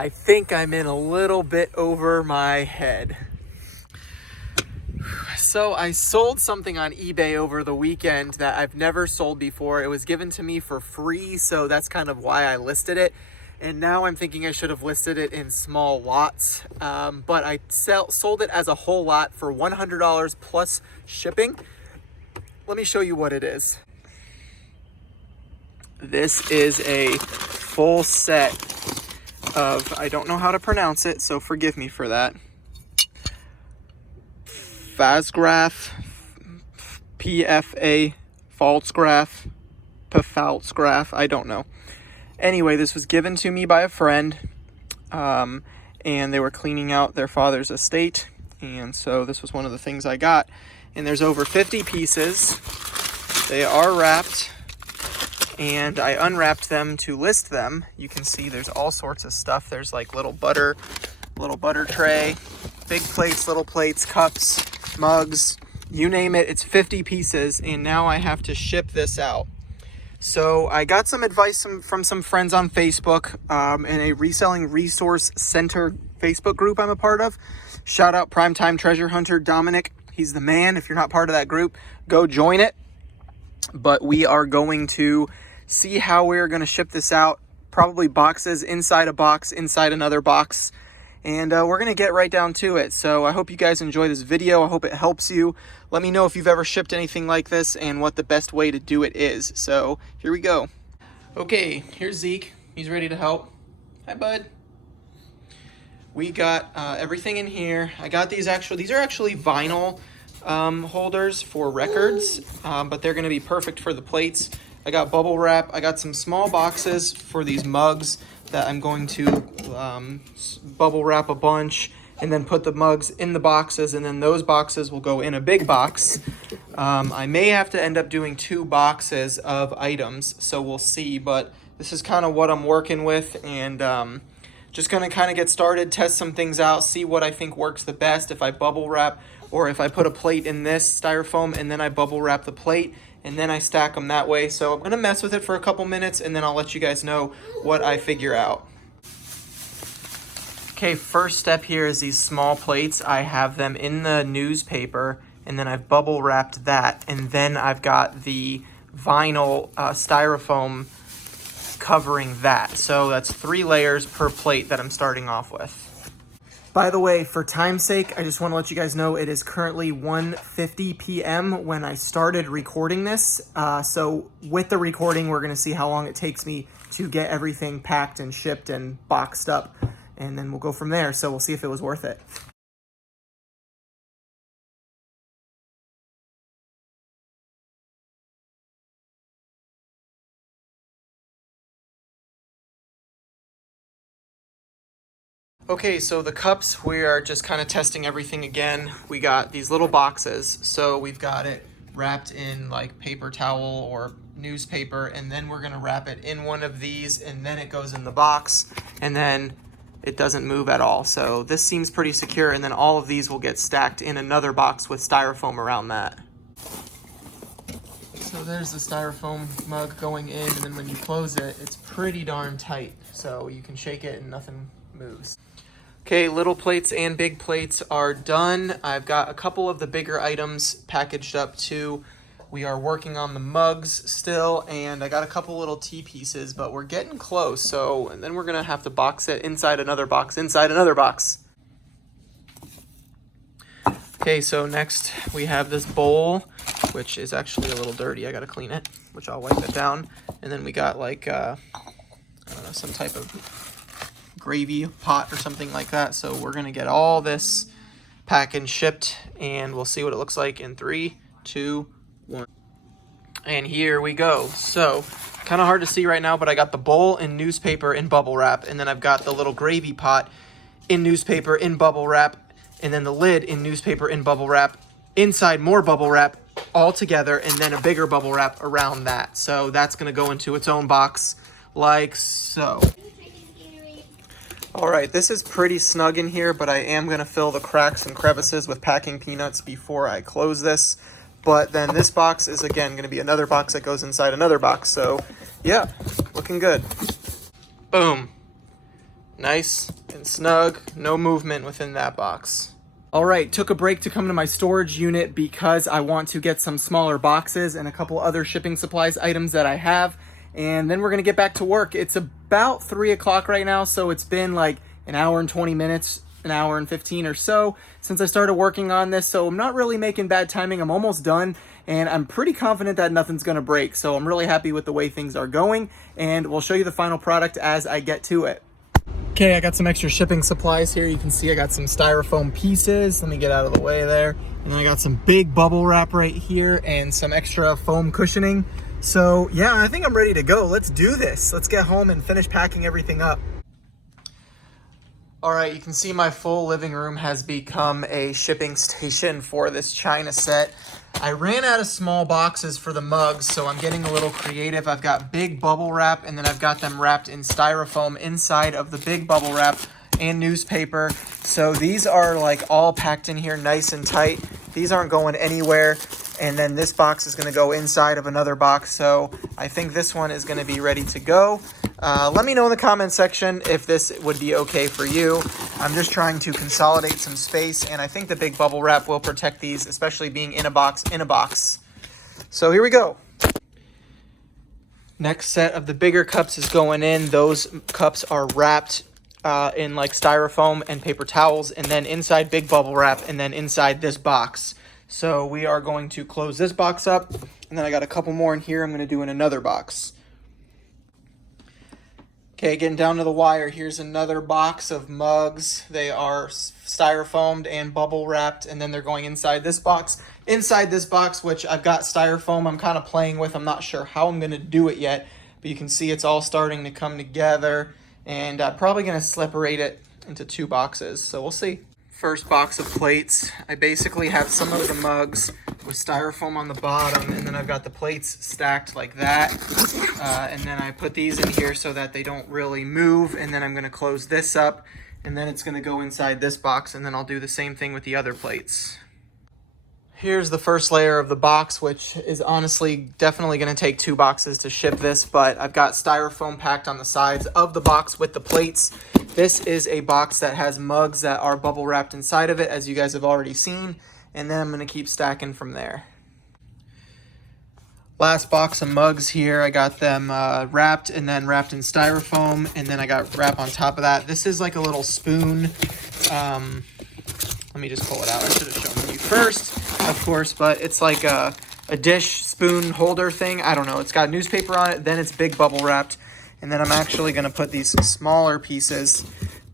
I think I'm in a little bit over my head. So I sold something on eBay over the weekend that I've never sold before. It was given to me for free, so that's kind of why I listed it. And now I'm thinking I should have listed it in small lots, but I sold it as a whole lot for $100 plus shipping. Let me show you what it is. This is a full set of, I don't know how to pronounce it, so forgive me for that. Falzgraf, PFA, Falzgraf, Pfalzgraf, I don't know. Anyway, this was given to me by a friend, and they were cleaning out their father's estate, and so this was one of the things I got. And there's over 50 pieces. They are wrapped, and I unwrapped them to list them. You can see there's all sorts of stuff. There's like little butter tray, big plates, little plates, cups, mugs, you name it. It's 50 pieces, and now I have to ship this out. So I got some advice from some friends on Facebook, in a reselling resource center Facebook group I'm a part of. Shout out Primetime Treasure Hunter Dominic. He's the man. If you're not part of that group, go join it. But we are going to see how we're going to ship this out. Probably boxes, inside a box, inside another box. And we're going to get right down to it. So I hope you guys enjoy this video. I hope it helps you. Let me know if you've ever shipped anything like this and what the best way to do it is. So here we go. Okay, here's Zeke. He's ready to help. Hi, bud. We got everything in here. I got these are actually vinyl holders for records, but they're going to be perfect for the plates. I got bubble wrap. I got some small boxes for these mugs that I'm going to bubble wrap a bunch and then put the mugs in the boxes, and then those boxes will go in a big box. I may have to end up doing 2 boxes of items, so we'll see, but this is kind of what I'm working with, and just going to kind of get started, test some things out, see what I think works the best, if I bubble wrap or if I put a plate in this styrofoam and then I bubble wrap the plate and then I stack them that way. So I'm going to mess with it for a couple minutes and then I'll let you guys know what I figure out. Okay, first step here is these small plates. I have them in the newspaper and then I've bubble wrapped that, and then I've got the vinyl styrofoam covering that. So that's 3 layers per plate that I'm starting off with. By the way, for time's sake, I just want to let you guys know it is currently 1:50 p.m. when I started recording this. So with the recording, we're going to see how long it takes me to get everything packed and shipped and boxed up. And then we'll go from there. So we'll see if it was worth it. Okay, so the cups, we are just kind of testing everything again. We got these little boxes, so we've got it wrapped in like paper towel or newspaper, and then we're gonna wrap it in one of these, and then it goes in the box, and then it doesn't move at all. So this seems pretty secure, and then all of these will get stacked in another box with styrofoam around that. So there's the styrofoam mug going in, and then when you close it, it's pretty darn tight, so you can shake it and nothing moves. Okay, little plates and big plates are done. I've got a couple of the bigger items packaged up too. We are working on the mugs still, and I got a couple little tea pieces, but we're getting close. So, and then we're gonna have to box it inside another box, inside another box. Okay, so next we have this bowl, which is actually a little dirty. I gotta clean it, which I'll wipe it down. And then we got like, I don't know, some type of gravy pot or something like that. So we're gonna get all this packed and shipped, and we'll see what it looks like in 3, 2, 1. And here we go. So kind of hard to see right now, but I got the bowl in newspaper in bubble wrap, and then I've got the little gravy pot in newspaper in bubble wrap, and then the lid in newspaper in bubble wrap, inside more bubble wrap all together, and then a bigger bubble wrap around that. So that's gonna go into its own box like so. All right, this is pretty snug in here, but I am gonna fill the cracks and crevices with packing peanuts before I close this. But then this box is again gonna be another box that goes inside another box. So yeah, looking good. Boom. Nice and snug, no movement within that box. All right, took a break to come to my storage unit because I want to get some smaller boxes and a couple other shipping supplies items that I have. And then we're gonna get back to work. It's about 3 o'clock right now, so it's been like an hour and 20 minutes, an hour and 15 or so since I started working on this. So I'm not really making bad timing. I'm almost done and I'm pretty confident that nothing's gonna break. So I'm really happy with the way things are going, and we'll show you the final product as I get to it. Okay, I got some extra shipping supplies here. You can see I got some styrofoam pieces. Let me get out of the way there. And then I got some big bubble wrap right here and some extra foam cushioning. So yeah, I think I'm ready to go. Let's do this. Let's get home and finish packing everything up. All right, you can see my full living room has become a shipping station for this China set. I ran out of small boxes for the mugs, so I'm getting a little creative. I've got big bubble wrap, and then I've got them wrapped in styrofoam inside of the big bubble wrap and newspaper. So these are like all packed in here nice and tight. These aren't going anywhere. And then this box is gonna go inside of another box. So I think this one is gonna be ready to go. Let me know in the comment section if this would be okay for you. I'm just trying to consolidate some space, and I think the big bubble wrap will protect these, especially being in a box. So here we go. Next set of the bigger cups is going in. Those cups are wrapped in like styrofoam and paper towels, and then inside big bubble wrap, and then inside this box. So we are going to close this box up, and then I got a couple more in here I'm going to do in another box. Okay, getting down to the wire, here's another box of mugs. They are styrofoamed and bubble wrapped, and then they're going inside this box. Inside this box, which I've got styrofoam I'm kind of playing with. I'm not sure how I'm going to do it yet, but you can see it's all starting to come together, and I'm probably going to separate it into 2 boxes, so we'll see. First box of plates, I basically have some of the mugs with styrofoam on the bottom, and then I've got the plates stacked like that, and then I put these in here so that they don't really move, and then I'm going to close this up, and then it's going to go inside this box, and then I'll do the same thing with the other plates. Here's the first layer of the box, which is honestly definitely going to take 2 boxes to ship this, but I've got styrofoam packed on the sides of the box with the plates. This is a box that has mugs that are bubble wrapped inside of it, as you guys have already seen, and then I'm going to keep stacking from there. Last box of mugs here, I got them wrapped and then wrapped in styrofoam, and then I got wrap on top of that. This is like a little spoon. Let me just pull it out. I should have shown you first, of course, but it's like a dish spoon holder thing. I don't know. It's got newspaper on it, then it's big bubble wrapped. And then I'm actually going to put these smaller pieces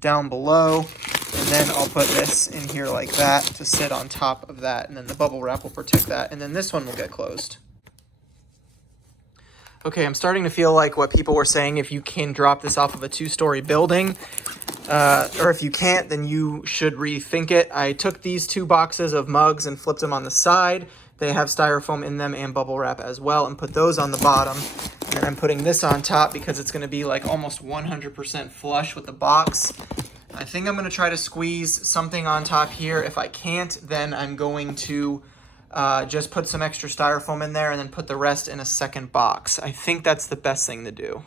down below, and then I'll put this in here like that to sit on top of that, and then the bubble wrap will protect that, and then this one will get closed. Okay, I'm starting to feel like what people were saying, if you can drop this off of a 2-story building, or if you can't, then you should rethink it. I took these 2 boxes of mugs and flipped them on the side. They have styrofoam in them and bubble wrap as well, and put those on the bottom. And I'm putting this on top because it's going to be like almost 100% flush with the box. I think I'm going to try to squeeze something on top here. If I can't, then I'm going to just put some extra styrofoam in there and then put the rest in a second box. I think that's the best thing to do.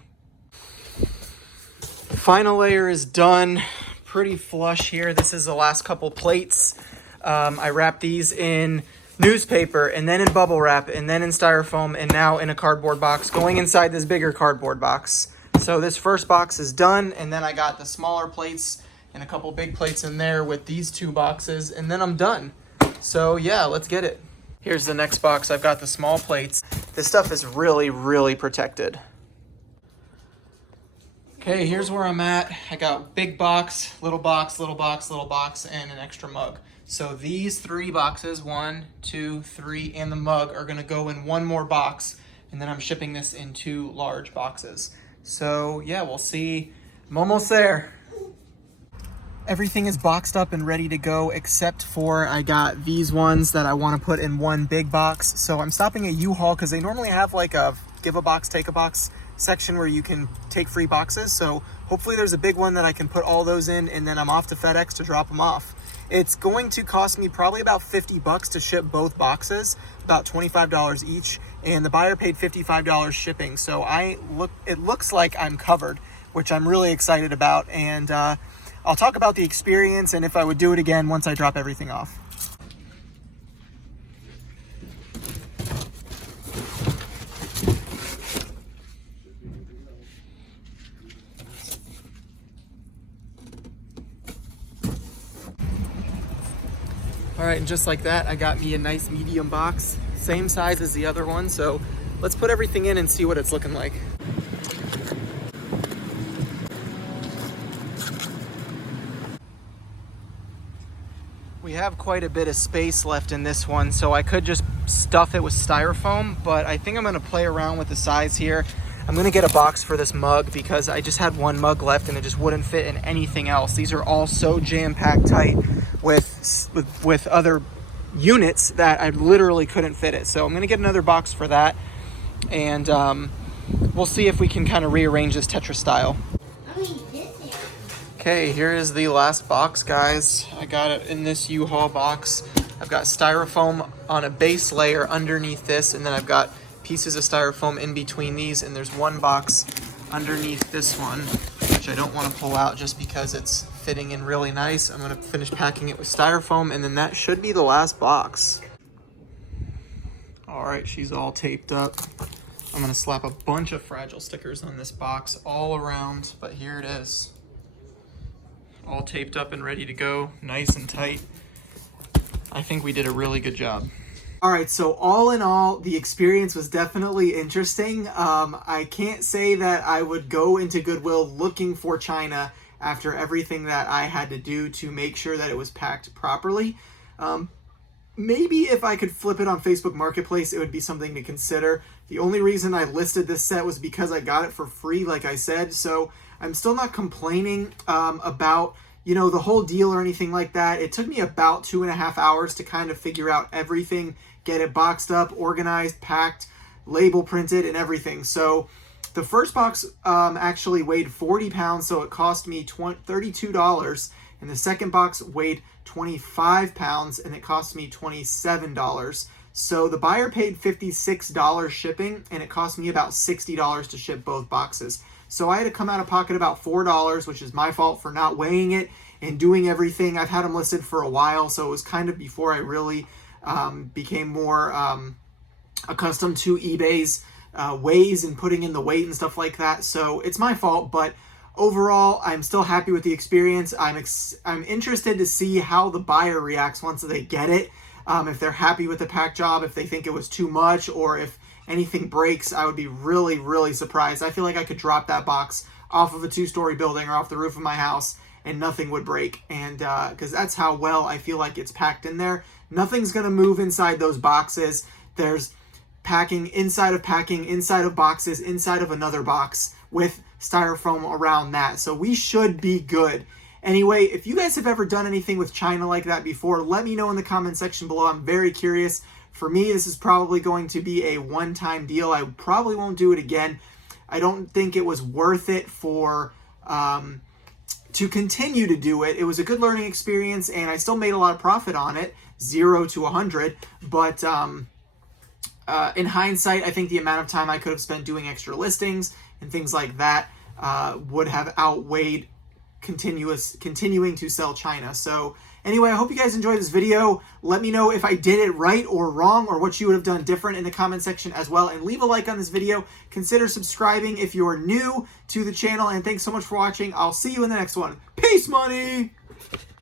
Final layer is done. Pretty flush here. This is the last couple plates. I wrapped these in newspaper, and then in bubble wrap, and then in styrofoam, and now in a cardboard box going inside this bigger cardboard box. So this first box is done, and then I got the smaller plates and a couple big plates in there with these 2 boxes, and then I'm done. So yeah, let's get it. Here's the next box. I've got the small plates. This stuff is really, really protected. Okay, here's where I'm at. I got big box, little box, little box, little box, and an extra mug. So these 3 boxes, 1, 2, 3, and the mug are gonna go in 1 more box, and then I'm shipping this in 2 large boxes. So yeah, we'll see. I'm almost there. Everything is boxed up and ready to go, except for I got these ones that I want to put in 1 big box. So I'm stopping at U-Haul because they normally have like a give a box, take a box section where you can take free boxes. So hopefully there's a big one that I can put all those in, and then I'm off to FedEx to drop them off. It's going to cost me probably about $50 to ship both boxes, about $25 each, and the buyer paid $55 shipping. So it looks like I'm covered. which I'm really excited about. And I'll talk about the experience and if I would do it again once I drop everything off. All right, and just like that, I got me a nice medium box, same size as the other one. So let's put everything in and see what it's looking like. We have quite a bit of space left in this one, so I could just stuff it with styrofoam, but I think I'm gonna play around with the size here. I'm gonna get a box for this mug because I just had one mug left and it just wouldn't fit in anything else. These are all so jam-packed tight with other units that I literally couldn't fit it. So I'm gonna get another box for that, and we'll see if we can kind of rearrange this Tetris style. Okay, here is the last box, guys. I got it in this U-Haul box. I've got styrofoam on a base layer underneath this, and then I've got pieces of styrofoam in between these, and there's one box underneath this one, which I don't want to pull out just because it's fitting in really nice. I'm going to finish packing it with styrofoam, and then that should be the last box. All right, she's all taped up. I'm going to slap a bunch of fragile stickers on this box all around, but here it is. All taped up and ready to go, nice and tight. I think we did a really good job. All right, so all in all, the experience was definitely interesting. I can't say that I would go into Goodwill looking for China after everything that I had to do to make sure that it was packed properly. Maybe if I could flip it on Facebook Marketplace, it would be something to consider. The only reason I listed this set was because I got it for free, like I said. So I'm still not complaining about, you know, the whole deal or anything like that. It took me about 2.5 hours to kind of figure out everything, get it boxed up, organized, packed, label printed, and everything. So the first box actually weighed 40 pounds, so it cost me $32. And the second box weighed 25 pounds, and it cost me $27. So the buyer paid $56 shipping, and it cost me about $60 to ship both boxes. So I had to come out of pocket about $4, which is my fault for not weighing it and doing everything. I've had them listed for a while, so it was kind of before I really became more accustomed to eBay's ways and putting in the weight and stuff like that. So it's my fault, but overall, I'm still happy with the experience. I'm interested to see how the buyer reacts once they get it. If they're happy with the pack job, if they think it was too much, or if anything breaks, I would be really, really surprised. I feel like I could drop that box off of a 2-story building or off the roof of my house and nothing would break. And because that's how well I feel like it's packed in there. Nothing's going to move inside those boxes. There's packing, inside of boxes, inside of another box with styrofoam around that. So we should be good. Anyway, if you guys have ever done anything with China like that before, let me know in the comment section below. I'm very curious. For me, this is probably going to be a one-time deal. I probably won't do it again. I don't think it was worth it for to continue to do it. It was a good learning experience, and I still made a lot of profit on it, 0 to 100. But in hindsight, I think the amount of time I could have spent doing extra listings and things like that would have outweighed continuing to sell China. So anyway, I hope you guys enjoyed this video. Let me know if I did it right or wrong, or what you would have done different in the comment section as well. And leave a like on this video. Consider subscribing if you're new to the channel. And thanks so much for watching. I'll see you in the next one. Peace, money!